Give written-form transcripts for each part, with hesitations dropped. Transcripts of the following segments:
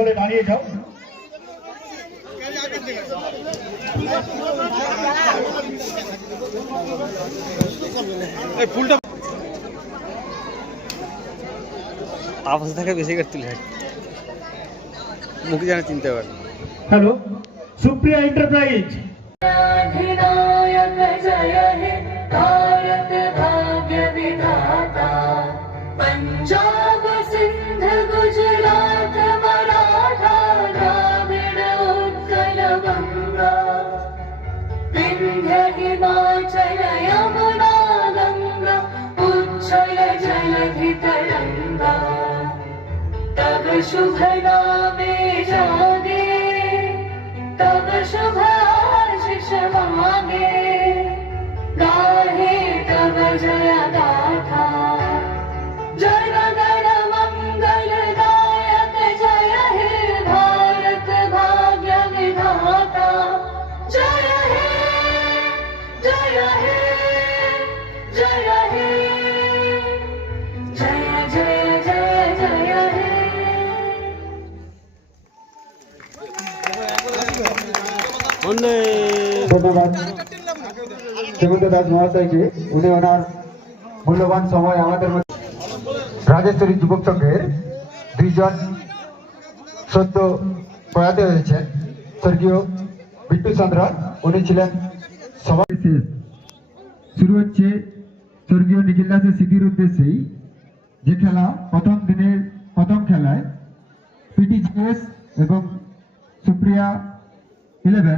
সকলে দাঁড়িয়ে যাও। ফুলটা আওয়াজ থেকে বেশি করে তুলে মুখ জানা চিনতে পারে। Hello, Supriya enterprise. अधिनायक जय हे भारत भाग्य विधाता, पंजाब सिंध गुजरात मराठा द्राविड़ उत्कल बंगा, विंध्य हिमाचल यमुना गंगा, उच्छल जलधि तरंगा, तब शुभ नामे जागे, तब शुभ आशीष मांगे, गाहे तब जय गाथा, जन गण मंगल दायक जय हे भारत भाग्य विधाता, जय हे जय हे जय हे जय जय जय जय हे। ধন্যবাদ হেমন্ত দাস মহাশয়কে, উনি ওনার মূল্যবান সময় আমাদের মধ্যে। রাজেশ্বরী যুবক সংঘের দুইজন সদ্য প্রয়াত হয়েছেন, স্বর্গীয় বিট্টু চন্দ্র, উনি ছিলেন সভা। শুরু হচ্ছে স্বর্গীয় নিখিল দাসের স্মৃতির উদ্দেশ্যেই যে খেলা প্রথম দিনের প্রথম খেলায় পিটিজিএস এবং সুপ্রিয়া 11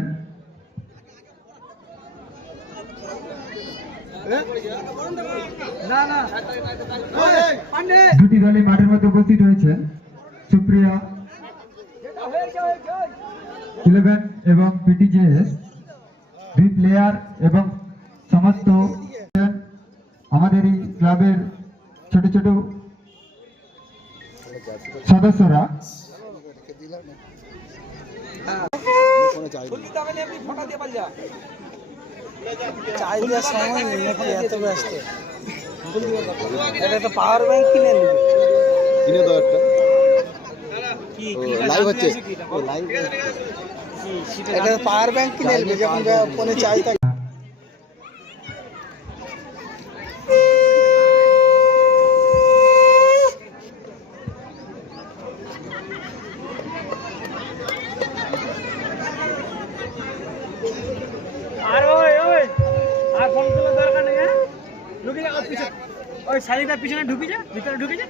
দুটি দলই মাঠের মধ্যে উপস্থিত হয়েছেন। সুপ্রিয়া 11 এবং পিটিজেএস দুই প্লেয়ার এবং সমস্ত আমাদের এই ক্লাবের ছোট ছোট সদস্যরা চাই দেওয়ার সময় নেই, এত ব্যস্ত। একটা পাওয়ার ব্যাংক কিনে দাও একটা। লাইভ হচ্ছে, লাইভ একটা পাওয়ার ব্যাংক কিনে নেবে, যখন ফোনে চাই থাকে। আর ফোন তোলার দরকার নেই। হ্যাঁ, ঢুকে যা ওই শাড়িটার পিছনে ঢুকে যা, ভিতরে ঢুকে যা।